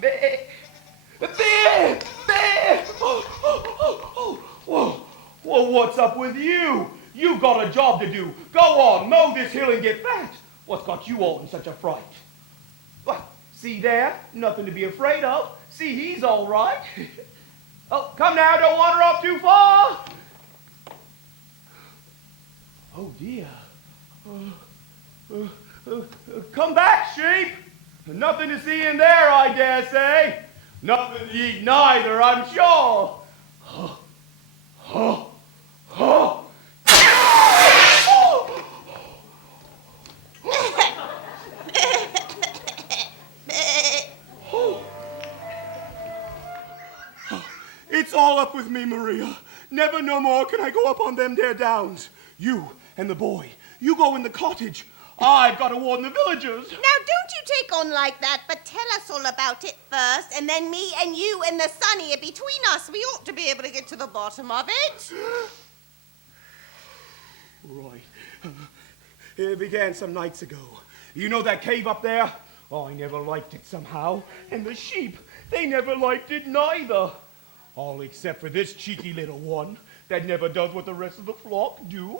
There! There! There! Whoa, what's up with you? You've got a job to do. Go on, mow this hill and get fat. What's got you all in such a fright? What? See there? Nothing to be afraid of. See, he's all right. Oh, come now, don't wander off too far. Oh, dear. Come back, sheep. Nothing to see in there, I dare say. Nothing to eat neither, I'm sure. It's all up with me, Maria. Never no more can I go up on them there downs. You and the boy, you go in the cottage. I've got to warn the villagers. Now, don't you take on like that, but tell us all about it first, and then me and you and the Sonny are between us. We ought to be able to get to the bottom of it. Right. It began some nights ago. You know that cave up there? Oh, I never liked it somehow. And the sheep, they never liked it neither. All except for this cheeky little one that never does what the rest of the flock do.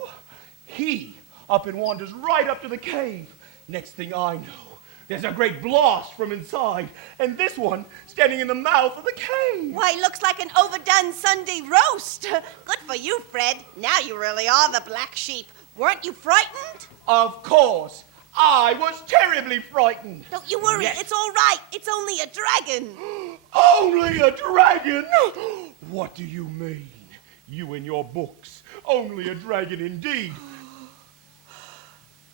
He up and wanders right up to the cave. Next thing I know, there's a great blast from inside, and this one standing in the mouth of the cave. Why, it looks like an overdone Sunday roast. Good for you, Fred. Now you really are the black sheep. Weren't you frightened? Of course. I was terribly frightened. Don't you worry. Yes. It's all right. It's only a dragon. Only a dragon? What do you mean? You and your books. Only a dragon indeed.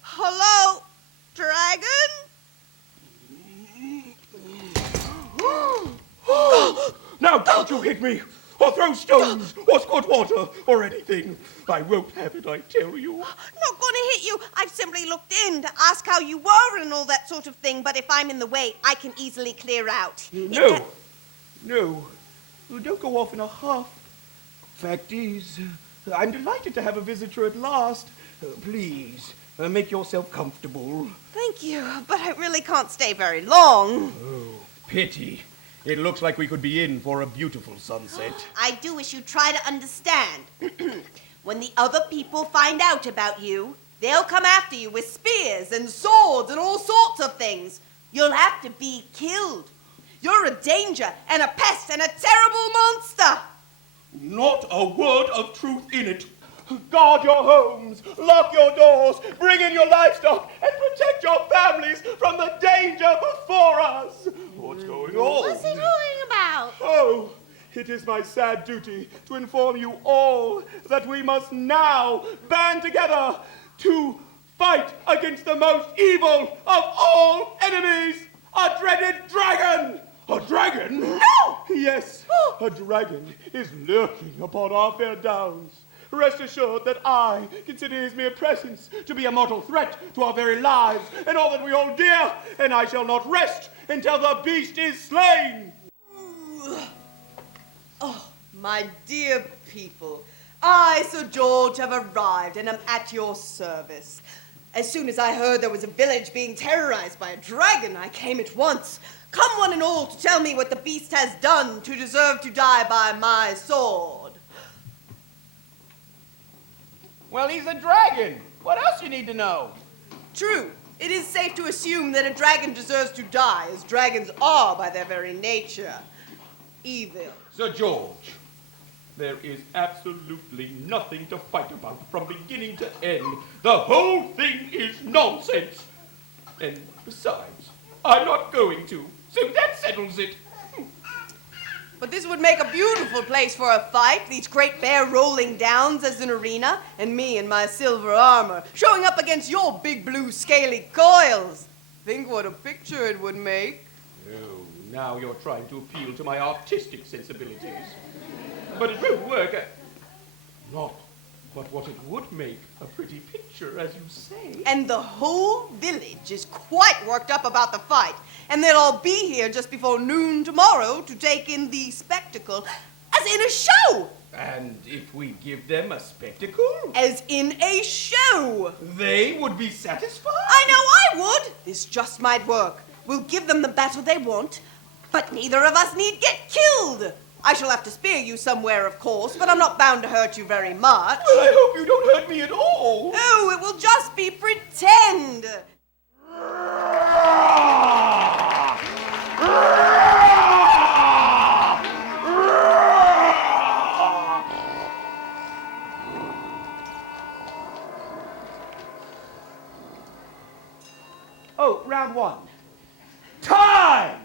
Hello, dragon? Now don't you hit me, or throw stones, or squirt water, or anything. I won't have it, I tell you. Not gonna hit you. I've simply looked in to ask how you were and all that sort of thing, but if I'm in the way, I can easily clear out. No, don't go off in a huff. Fact is, I'm delighted to have a visitor at last. Please, make yourself comfortable. Thank you, but I really can't stay very long. Oh, pity. It looks like we could be in for a beautiful sunset. I do wish you'd try to understand. When the other people find out about you, they'll come after you with spears and swords and all sorts of things. You'll have to be killed. You're a danger and a pest and a terrible monster. Not a word of truth in it. Guard your homes, lock your doors, bring in your livestock, and protect your families from the danger before us. What's going on? What's he talking about? Oh, it is my sad duty to inform you all that we must now band together to fight against the most evil of all enemies, a dreaded dragon. A dragon? No! Yes, a dragon is lurking upon our fair downs. Rest assured that I consider his mere presence to be a mortal threat to our very lives and all that we hold dear, and I shall not rest until the beast is slain. Oh, my dear people, I, Sir George, have arrived and am at your service. As soon as I heard there was a village being terrorized by a dragon, I came at once. Come one and all to tell me what the beast has done to deserve to die by my sword. Well, he's a dragon. What else you need to know? True. It is safe to assume that a dragon deserves to die, as dragons are by their very nature evil. Sir George, there is absolutely nothing to fight about from beginning to end. The whole thing is nonsense. And besides, I'm not going to, so that settles it. But this would make a beautiful place for a fight, these great bare rolling downs as an arena, and me in my silver armor, showing up against your big blue scaly coils. Think what a picture it would make. Oh, now you're trying to appeal to my artistic sensibilities. But it won't work. Not but what it would make a pretty picture, as you say. And the whole village is quite worked up about the fight, and they'll all be here just before noon tomorrow to take in the spectacle, as in a show. And if we give them a spectacle? As in a show. They would be satisfied? I know I would. This just might work. We'll give them the battle they want, But neither of us need get killed. I shall have to spear you somewhere, of course, but I'm not bound to hurt you very much. Well, I hope you don't hurt me at all. Oh, it will just be pretend. Oh, round one. Time!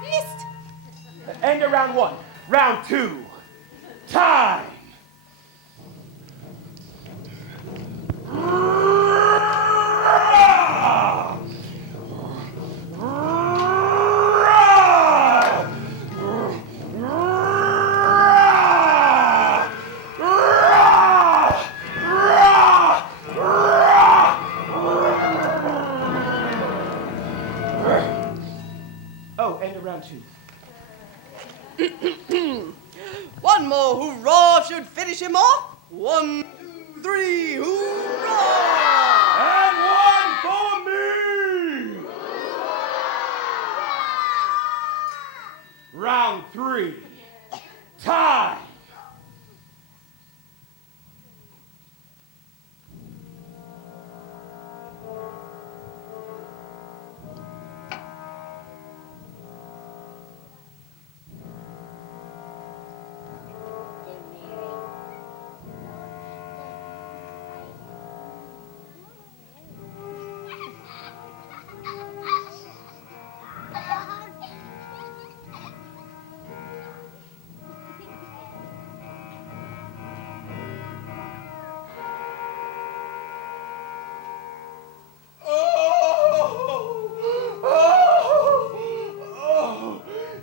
Missed. End of round one. Round two. Time! Oh, end of round two. One more hoorah should finish him off. 1, 2, 3, hoorah! And one for me! Round three. Time!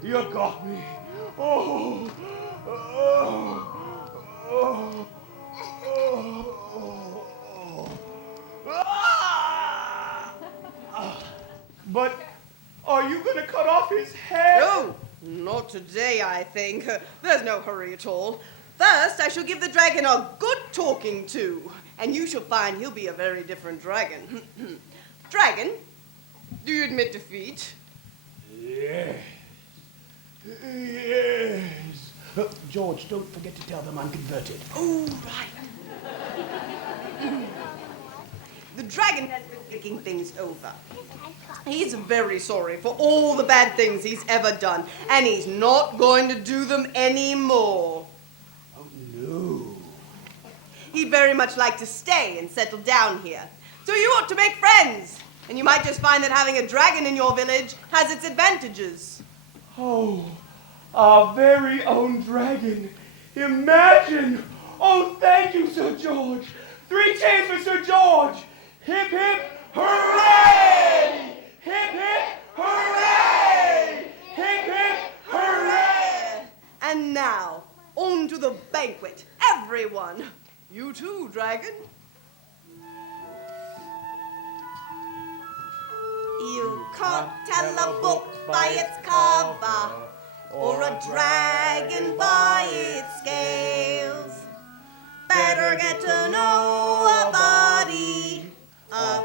You got me. Oh, oh, oh, oh, oh. But are you going to cut off his head? No, not today, I think. There's no hurry at all. First, I shall give the dragon a good talking to, and you shall find he'll be a very different dragon. Dragon, do you admit defeat? Yes. Yes. George, don't forget to tell them I'm converted. Oh, right. The dragon has been thinking things over. He's very sorry for all the bad things he's ever done, and he's not going to do them anymore. Oh, no. He'd very much like to stay and settle down here. So you ought to make friends, and you might just find that having a dragon in your village has its advantages. Oh, our very own dragon. Imagine. Oh, thank you, Sir George. 3 cheers for Sir George. Hip, hip, hooray! Hip, hip, hooray! Hip, hip, hooray! And now, on to the banquet, everyone. You too, dragon. You can't tell a book by its cover, or a dragon by its scales. Better get to know a body, a